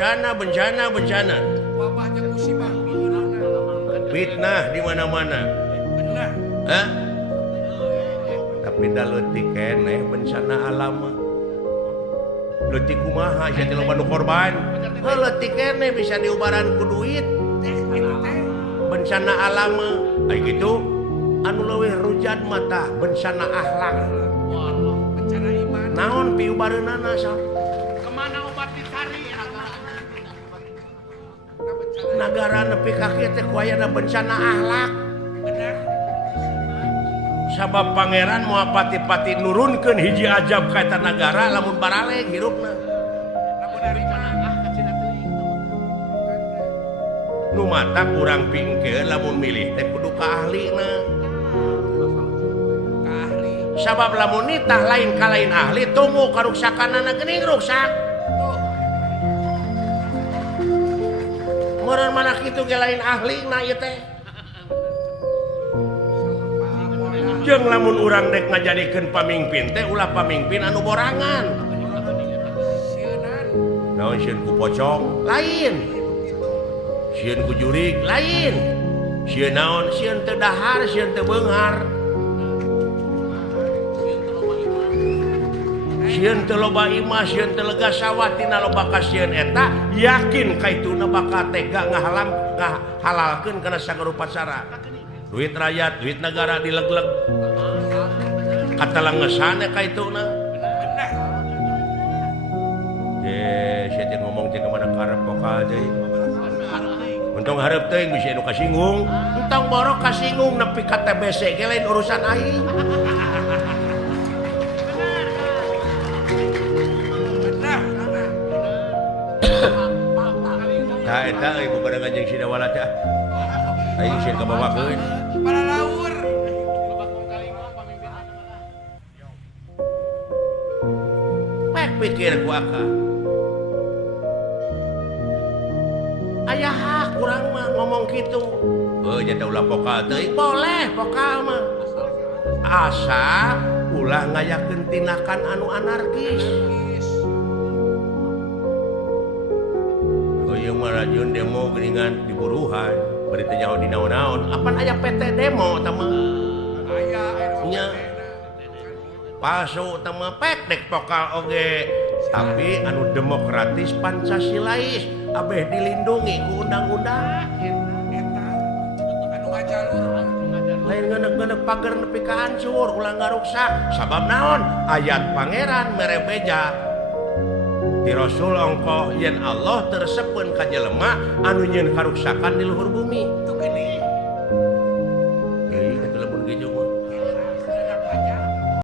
bencana wabahnya musibah fitnah di mana-mana benar tapi da leutik keneh bencana alam leutik kumaha sia teh loba nu korban leutik keneh bisa diubaran ku duit bencana alam aya gitu anu leuwih rujad mata bencana akhlak bencana iman naon piubareunana sa kemana obat dicari nagara nepi ka kieu teh kuayana bencana akhlak benar sabab pangeran moal pati-pati nurunkeun hiji ajab ka eta nagara lamun baraleg hirupna lamun dari mana kacina teuing nu mata kurang pingkeun lamun milih teh kudu ka ahlina ka ahli sabab lamun nitah lain ka lain ahli tunggu karuksakanana geuning ruksak tuh meureun mana kitu ge lain ahlina ieu teh jeung lamun urang dek ngajadikeun pamimpin teh ulah pamimpin anu borangan sieunan naon sieun ku pocong lain sieun ku jurig lain sieun naon sieun teu dahar sieun teu beunghar sieun teu loba imah sieun teu lega sawah tina loba ka sieun eta yakin kaituna bakal tega ngahalalkeun kana sagarupa cara duit rakyat duit negara dilegleg katalangesana kaituna sia teh ngomong teh ka mana karep pokal deui untung hareup teuing bisa anu kasinggung entong borok kasinggung nepi ka TBC ge lain urusan aing benar tah eta euy bukan ngajeng sidawala teh aing sieun kabawakeun para laur pek pikir ku akal aya hak urang mah ngomong kitu nya ulah pokal teuing boleh pokal mah asa ulah ngayakeun tindakan anu anarkis ieu mah rajun demo geuningan diburuhan bari teh nyaho di naon-naon apan aya PT demo tah mah aya nya palsu teh mah pek dek pokal oge tapi anu demokratis Pancasilais abeh dilindungi ku undang-undang eta anu ngajalur lain ngeuneup pager nepi ka hancur ulah ngaruksak sabab naon ayat pangeran mere beja di Rasul ongkoh yen Allah tersepkeun ka jelema anu nyieun karuksakan di luhur bumi tuh gini euy eta lamun kitu mah